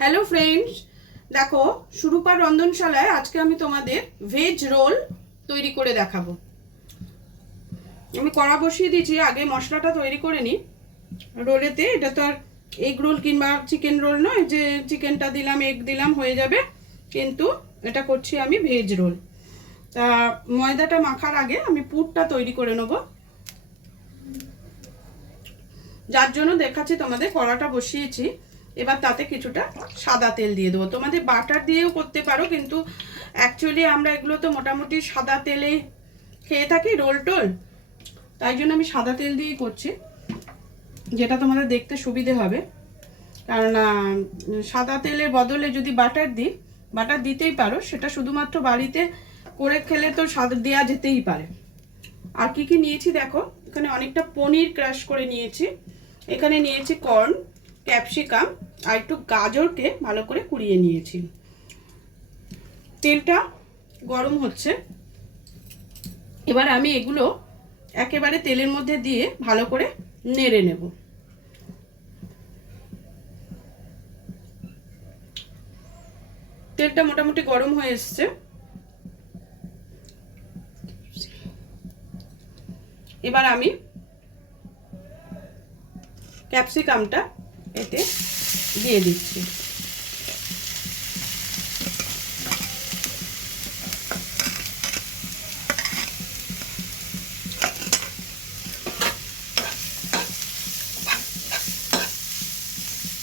Hello friends, দেখো সুরূপার রন্ধনশালায় আজকে আমি তোমাদের ভেজ রোল তৈরি করে দেখাবো। আমি কড়া বসিয়ে দিয়েছি, আগে মশলাটা তৈরি করে নিই রোলেতে। এটা তো আর এগ রোল কিংবা চিকেন রোল নয় যে চিকেনটা দিলাম এগ দিলাম হয়ে যাবে, কিন্তু এটা করছি আমি ভেজ রোল। তা ময়দাটা মাখার আগে আমি পুরটা তৈরি করে নেব, যার জন্য দেখাচ্ছি তোমাদের। কড়াটা বসিয়েছি, এবার তাতে কিছুটা সাদা তেল দিয়ে দেবো। তোমাদের বাটার দিয়েও করতে পারো, কিন্তু অ্যাকচুয়ালি আমরা এগুলো তো মোটামুটি সাদা তেলে খেয়ে থাকি রোল টোল, তাই জন্য আমি সাদা তেল দিয়েই করছি, যেটা তোমাদের দেখতে সুবিধে হবে। কারণ সাদা তেলের বদলে যদি বাটার দিই, বাটার দিতেই পারো, সেটা শুধুমাত্র বাড়িতে করে খেলে তো সাদা দেওয়া যেতেই পারে। আর কি কি নিয়েছি দেখো, এখানে অনেকটা পনির ক্রাশ করে নিয়েছি, এখানে নিয়েছি কর্ন, ক্যাপসিকাম আর একটু গাজরকে ভালো করে কুড়িয়ে নিয়েছি। তেলটা গরম হচ্ছে, এবার আমি এগুলো একেবারে তেলের মধ্যে দিয়ে ভালো করে নেড়ে নেব। তেলটা মোটামুটি গরম হয়ে এসছে, এবার আমি ক্যাপসিকামটা এতে দিয়ে দিচ্ছি।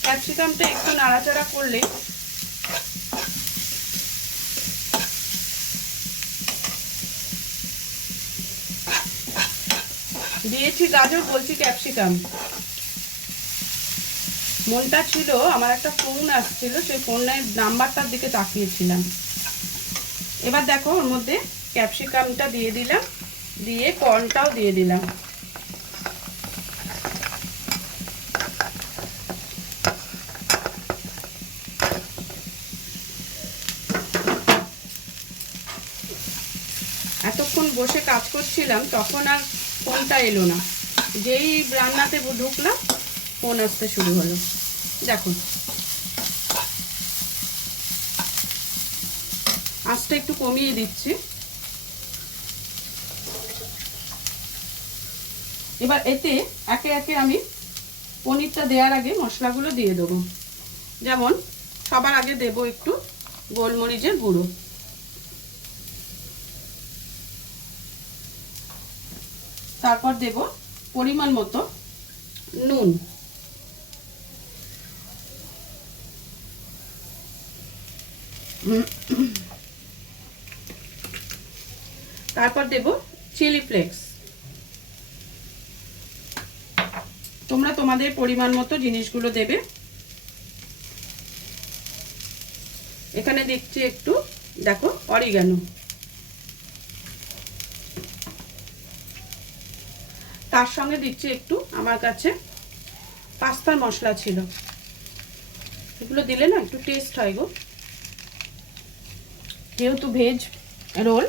ক্যাপসিকামটা একটু নাড়াচাড়া করলে দিয়েছি গাজর, বলছি ক্যাপসিকাম। মনটা ছিল আমার একটা ফোন আসছিল, সেই ফোনের নাম্বারটার দিকে তাকিয়েছিলাম। এবার দেখো ওর মধ্যে ক্যাপসিকামটা দিয়ে দিলাম, দিয়ে কর্নটাও দিয়ে দিলাম। এতক্ষণ বসে কাজ করছিলাম, তখন আর ফোনটা এলো না। যেই রান্নাতে ঢুকলাম ফোন আসতে শুরু হলো। দেখুন আঁচটা একটু কমিয়ে দিচ্ছি। এবার এতে একে একে আমি পনিরটা দেওয়ার আগে মশলাগুলো দিয়ে দেবো। যেমন সবার আগে দেব একটু গোলমরিচের গুঁড়ো, তারপর দেব পরিমাণ মতো নুন, তারপর দেব চিলি ফ্লেক্স। তোমরা তোমাদের পরিমাণ মতো জিনিসগুলো দেবে। এখানে দিচ্ছি একটু, দেখো, অরিগানো। তার সঙ্গে দিচ্ছি একটু, আমার কাছে পাস্তার মশলা ছিল, এগুলো দিলে না একটু টেস্ট হয় গো। যেহেতু ভেজ রোল,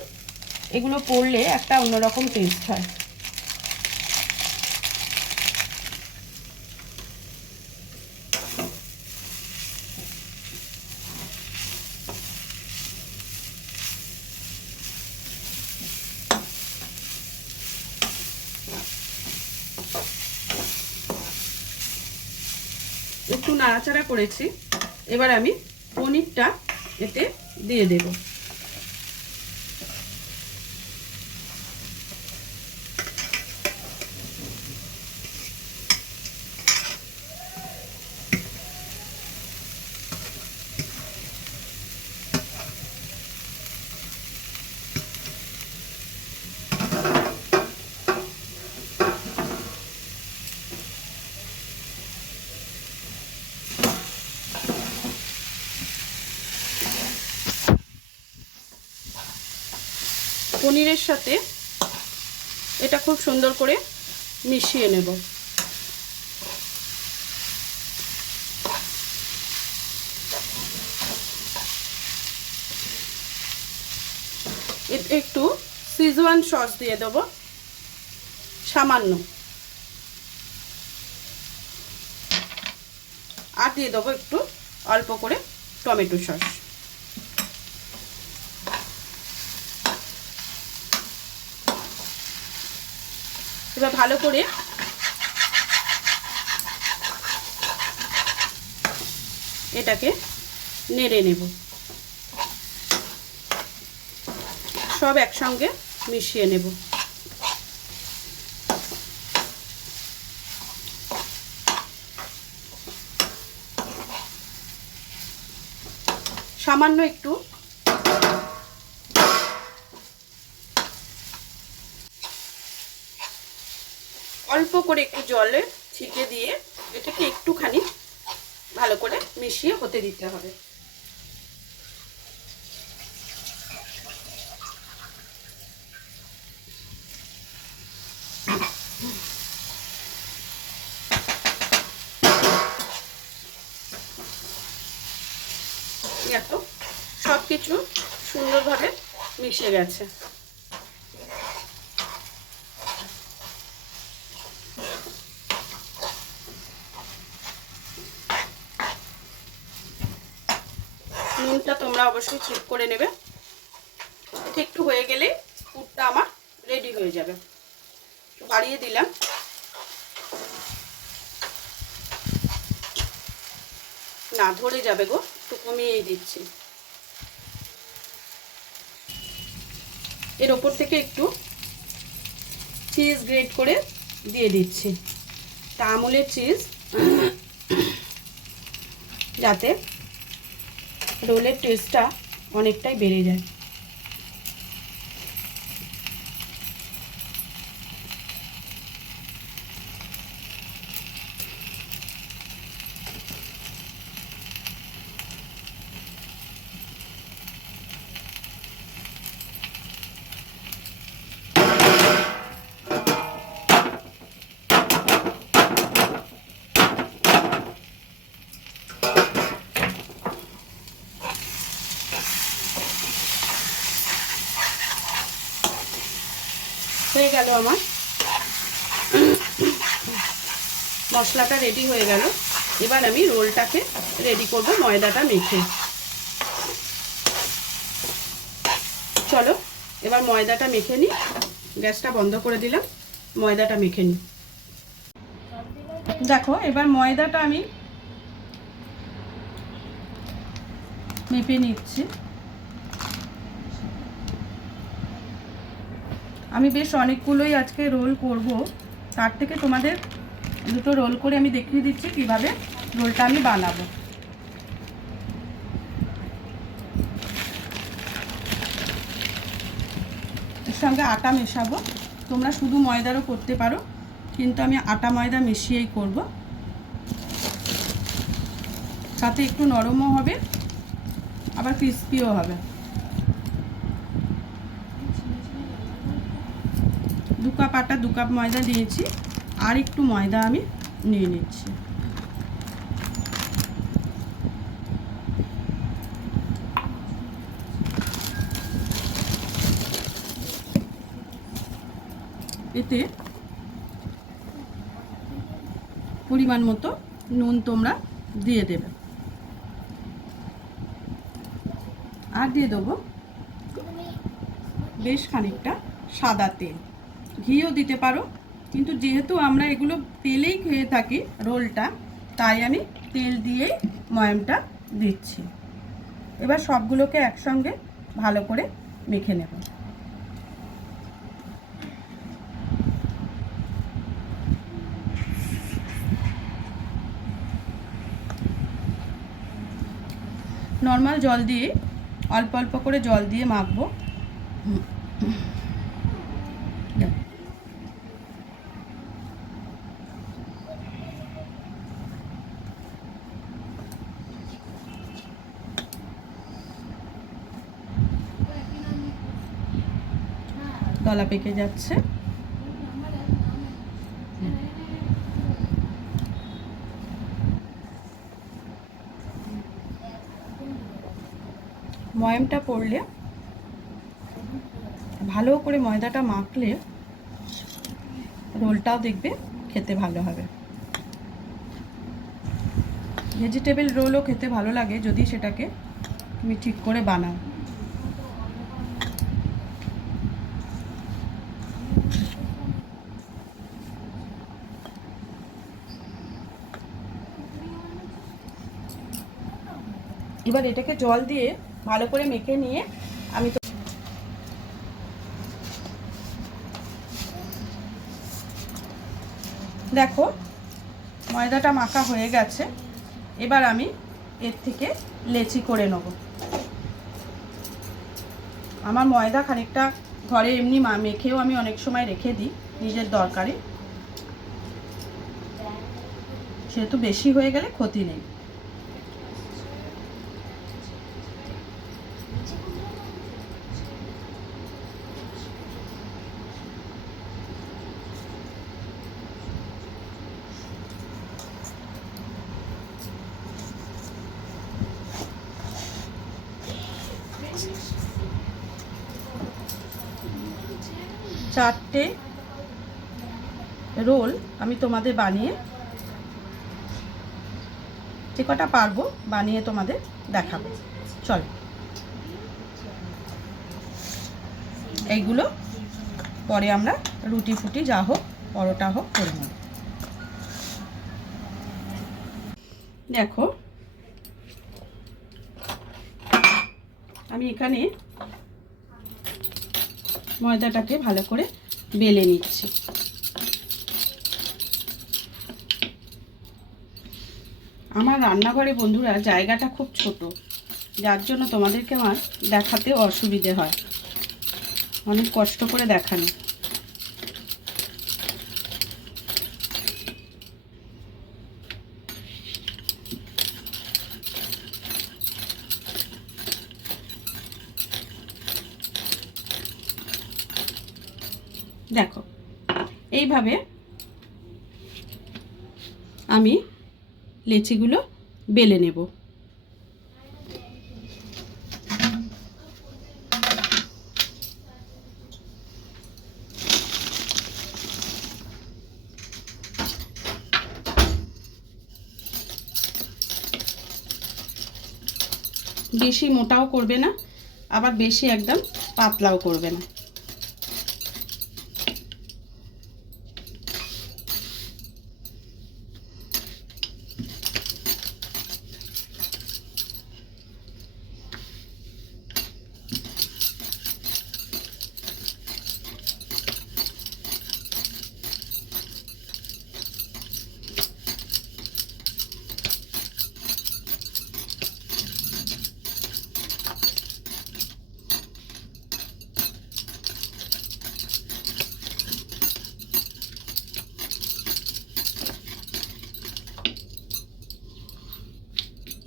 এগুলো পড়লে একটা অন্যরকম টেস্ট হয়। একটু নাড়াচাড়া করেছি, এবার আমি পনিরটা এতে দিয়ে দেব। পনিরের সাথে এটা খুব সুন্দর করে মিশিয়ে নেব। একটু সিজওয়ান সস দিয়ে দেবো সামান্য, আর দিয়ে দেবো একটু অল্প করে টমেটো সস। এবার ভালো করে এটাকে নেড়ে নেব, সব একসঙ্গে মিশিয়ে নেব। সামান্য একটু অল্প করে একটু জলে ছিটিয়ে দিয়ে এটাকে একটুখানি ভালো করে মিশিয়ে হতে দিতে হবে। দেখো সব কিছু সুন্দরভাবে মিশে গেছে। নুনটা তোমরা অবশ্যই চেক করে নেবে। এটা একটু হয়ে গেলে পুরটা আমার রেডি হয়ে যাবে। বাড়িয়ে দিলাম। না ধরে যাবে গো, একটু কমিয়েই দিচ্ছি। এর ওপর থেকে একটু চিজ গ্রেট করে দিয়ে দিচ্ছি, আমুলের চিজ, যাতে রোলের টেস্টটা অনেকটাই বেড়ে যায়। হয়ে গেল আমার মশলাটা রেডি হয়ে গেল। এবার আমি রোলটাকে রেডি করব ময়দাটা মেখে। চলো এবার ময়দাটা মেখে নিই। গ্যাসটা বন্ধ করে দিলাম, ময়দাটা মেখে নিই। দেখো এবার ময়দাটা আমি মেপে নিচ্ছি। আমি বেশ অনেকগুলোই আজকে রোল করব, তার থেকে তোমাদের দুটো রোল করে আমি দেখিয়ে দিচ্ছি কিভাবে রোলটা আমি বানাবো। এর সঙ্গে আটা মেশাবো, তোমরা শুধু ময়দারও করতে পারো, কিন্তু আমি আটা ময়দা মিশিয়েই করব। তাতে একটু নরমও হবে, আবার ক্রিস্পিও হবে। 2 কাপ আটা 2 কাপ ময়দা দিয়েছি, আর একটু ময়দা আমি নিয়ে নিচ্ছি। এতে পরিমাণ মতো নুন তোমরা দিয়ে দেবে, আর দিয়ে দেবো বেশ খানিকটা সাদা তেল। ঘিও দিতে পারো, কিন্তু যেহেতু আমরা এগুলো তেলেই খেয়ে থাকি রোলটা, তাই আমি তেল দিয়েই ময়ামটা দিচ্ছি। এবার সবগুলোকে একসঙ্গে ভালো করে মেখে নেব। নর্মাল জল দিয়ে অল্প অল্প করে জল দিয়ে মাখবো। তলা পেকে যাচ্ছে। ময়ামটা পড়লে ভালো করে ময়দাটা মাখলে রোলটাও দেখবে খেতে ভালো হবে। ভেজিটেবল রোলও খেতে ভালো লাগে যদি সেটাকে তুমি ঠিক করে বানাও। এবার এটাকে জল দিয়ে ভালো করে মেখে নিয়ে আমি তো দেখো ময়দাটা মাখা হয়ে গেছে। এবার আমি এর থেকে লেচি করে নেব। আমার ময়দা খানিকটা ঘরে এমনি মেখেও আমি অনেক সময় রেখে দিই নিজের দরকারে, সেহেতু বেশি হয়ে গেলে ক্ষতি নেই। চারটে রোল আমি তোমাদের বানিয়ে, যে কটা পারবো বানিয়ে তোমাদের দেখাবো। চলো এইগুলো পরে আমরা রুটি ফুটি যা হোক পরোটা হোক করে নেব। দেখো আমি এখানে ময়দাটাকে ভালো করে বেলে নিচ্ছি। আমার রান্নাঘরে বন্ধুরা জায়গাটা খুব ছোট, যার জন্য তোমাদেরকে আমার দেখাতে অসুবিধে হয়, অনেক কষ্ট করে দেখানো। দেখো এইভাবে আমি লেচিগুলো বেলে নেব। বেশি মোটাও করবে না, আবার বেশি একদম পাতলাও করবে না।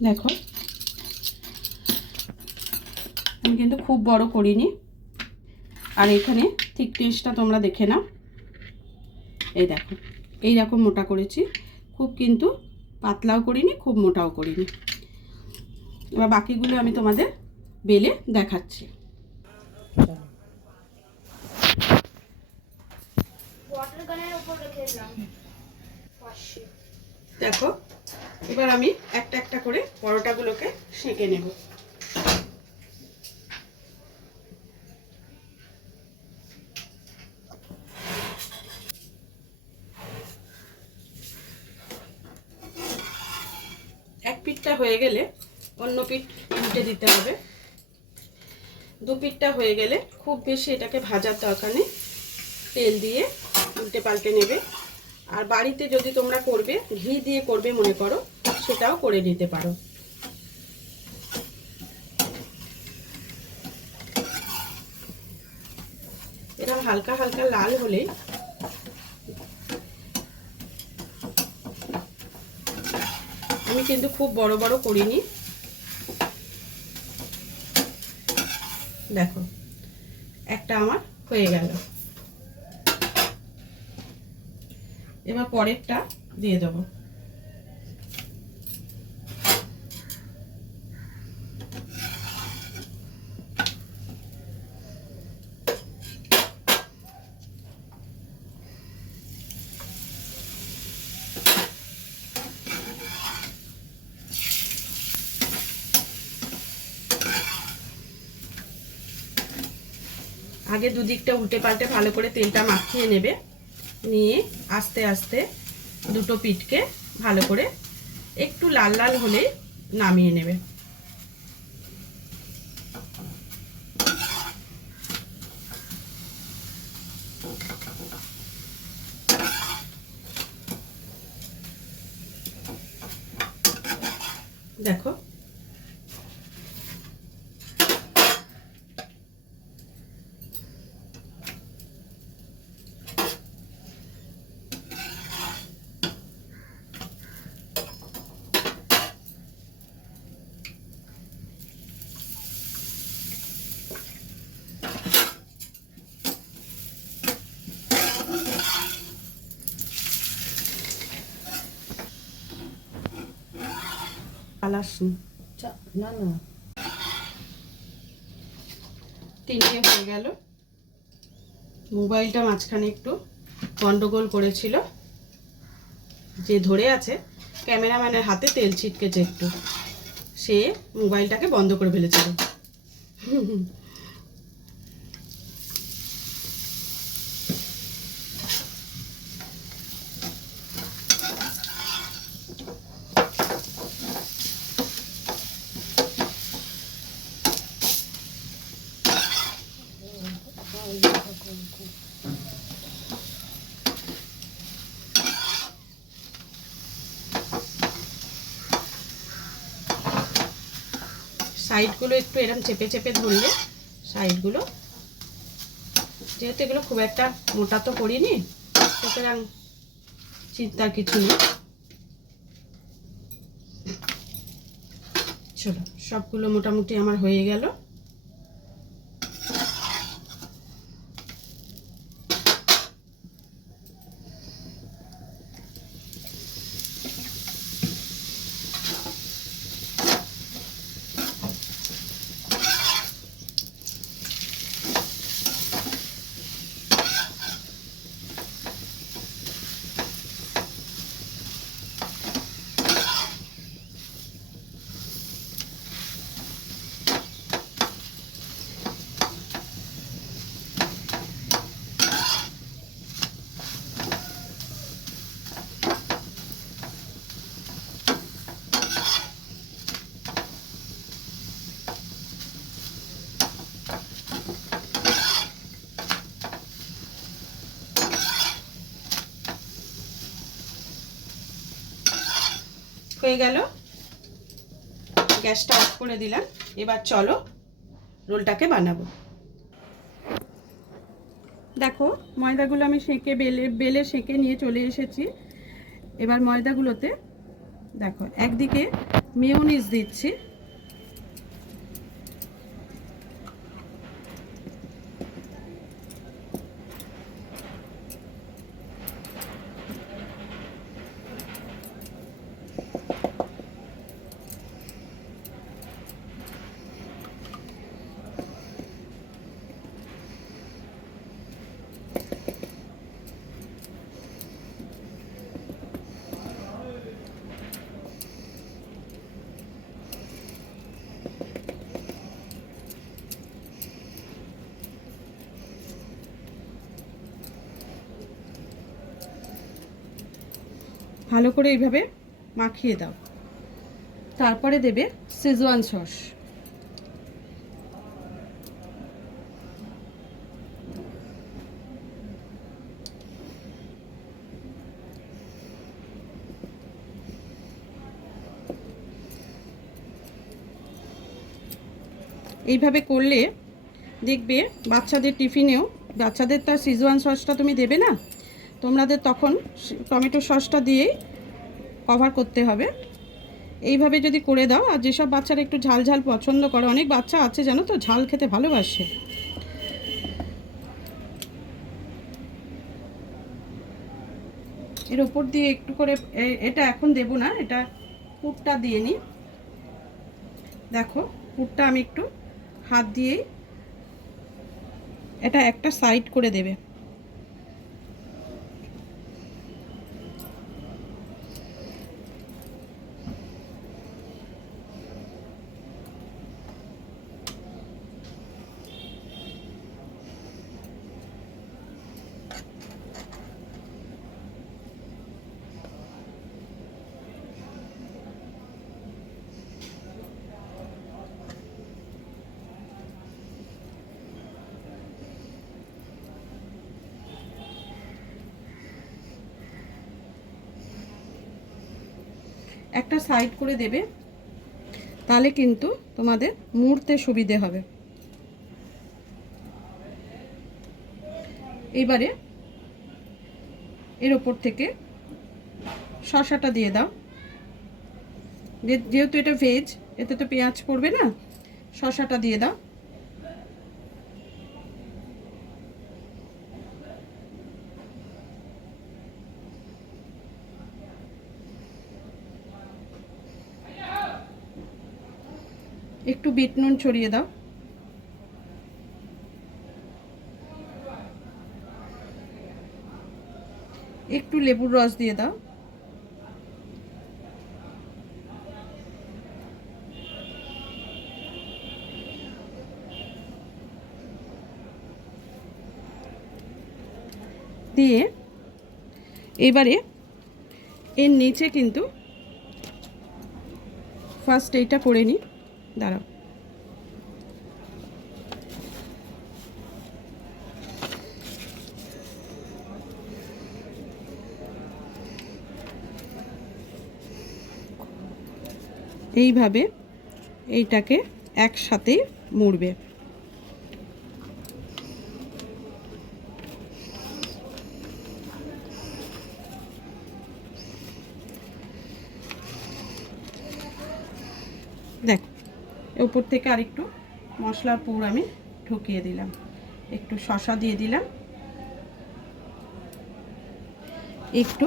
দেখো আমি কিন্তু খুব বড় করিনি, আর এখানে থিকনেসটা তোমরা দেখে নাও। এই দেখো এইরকম মোটা করেছি, খুব কিন্তু পাতলাও করিনি খুব মোটাও করিনি। এবার বাকিগুলো আমি তোমাদের বেলে দেখাচ্ছি। দেখো এবার আমি একটা একটা করে পরোটাগুলোকে সেঁকে নেব। এক পিঠটা হয়ে গেলে অন্য পিঠ উল্টে দিতে হবে। দু পিঠটা হয়ে গেলে খুব বেশি এটাকে ভাজার দরকার নেই, তেল দিয়ে উল্টে পাল্টে নেবে। আর বাড়িতে যদি তোমরা করবে ঘি দিয়ে করবে মনে করো, সেটাও করে নিতে পারো। এরকম হালকা হালকা লাল হলেই আমি কিন্তু খুব বড় বড় করিনি। দেখো একটা আমার হয়ে গেল। এবার পরেরটা দিয়ে দেবো। আগে দুদিকটা উল্টে পাল্টে ভালো করে তেলটা মাখিয়ে নেবে, নিয়ে আস্তে আস্তে দুটো পিঠকে ভালো করে একটু লাল লাল হলে নামিয়ে নেবে। দেখো না না, তিনটে হয়ে গেল। মোবাইলটা মাঝখানে একটু গন্ডগোল করেছিল, যে ধরে আছে ক্যামেরাম্যানের হাতে তেল ছিটকেছে একটু, সে মোবাইলটাকে বন্ধ করে ফেলেছিল। সাইডগুলো একটু এরকম চেপে চেপে ধরলে সাইডগুলো, যেহেতু এগুলো খুব একটা মোটা তো করিনি, সুতরাং চিন্তার কিছু নেই। চলো, সবগুলো মোটামুটি আমার হয়ে গেল। হয়ে গেল, গ্যাসটা অফ করে দিলাম। এবার চলো রোলটাকে বানাবো। দেখো ময়দাগুলো আমি সেঁকে বেলে সেঁকে নিয়ে চলে এসেছি। এবার ময়দাগুলোতে দেখো একদিকে মেয়োনিজ দিচ্ছি, ভালো করে এইভাবে মাখিয়ে দাও। তারপরে দেবে শেজওয়ান সস। এইভাবে করলে দেখবে বাচ্চাদের টিফিনেও, বাচ্চাদের তো শেজওয়ান সসটা তুমি দেবে না, তোমাদের তখন টমেটো সসটা দিয়েই কভার করতে হবে। এইভাবে যদি করে দাও, আর যেসব বাচ্চারা একটু ঝাল ঝাল পছন্দ করে, অনেক বাচ্চা আছে জানো তো ঝাল খেতে ভালোবাসে, এর ওপর দিয়ে একটু করে, এটা এখন দেব না, এটা পুরটা দিয়ে নিই। দেখো পুরটা আমি একটু হাত দিয়েই এটা একটা সাইড করে দেবে। একটা সাইড করে দেবে, তাহলে কিন্তু তোমাদের মুড়তে সুবিধে হবে। এবারে এর ওপর থেকে শসাটা দিয়ে দাও। যেহেতু এটা ভেজ, এতে তো পেঁয়াজ পড়বে না, শসাটা দিয়ে দাও। একটু বিট নুন ছড়িয়ে দাও। একটু লেবুর রস দিয়ে দাও। দিয়ে এবারে এর নিচে কিন্তু ফার্স্ট এইটা করে নিই, দাঁড়াও। এইভাবে এইটাকে একসাথে মুড়বে। দেখ, উপর থেকে আরেকটু মশলার পুর আমি ঢুকিয়ে দিলাম, একটু শসা দিয়ে দিলাম, একটু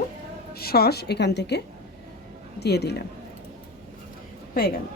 সস এখান থেকে দিয়ে দিলাম, হয়ে গেল।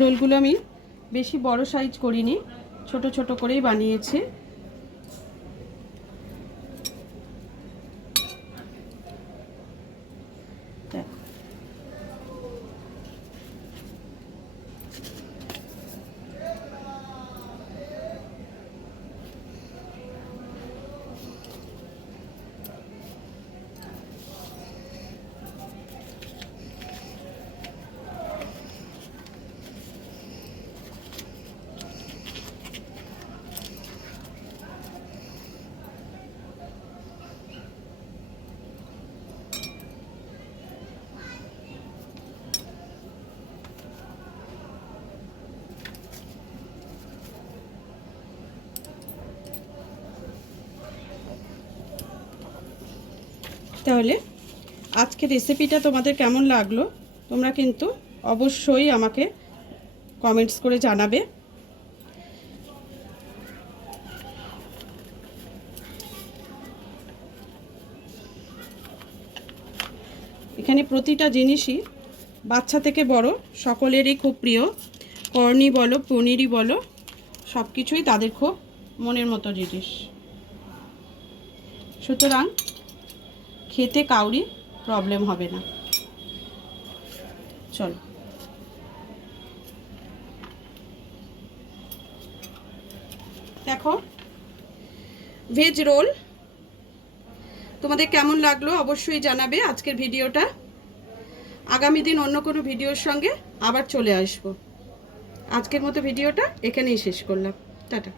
রোলগুলো আমি বেশি বড় সাইজ করিনি, ছোট ছোট করেই বানিয়েছি। তাহলে আজকের রেসিপিটা তোমাদের কেমন লাগলো তোমরা কিন্তু অবশ্যই আমাকে কমেন্টস করে জানাবে। এখানে প্রতিটা জিনিসই বাচ্চা থেকে বড় সকলেরই খুব প্রিয়। কর্নি বলো, পনিরই বলো, সব কিছুই তাদের খুব মনের মতো জিনিস। সুতরাং খেতে কাউরি প্রবলেম হবে না। চলো, দেখো ভেজ রোল তোমাদের কেমন লাগলো অবশ্যই জানাবে। আজকের ভিডিওটা, আগামী দিন অন্য কোনো ভিডিওর সঙ্গে আবার চলে আসবো। আজকের মতো ভিডিওটা এখানেই শেষ করলাম। টাটা।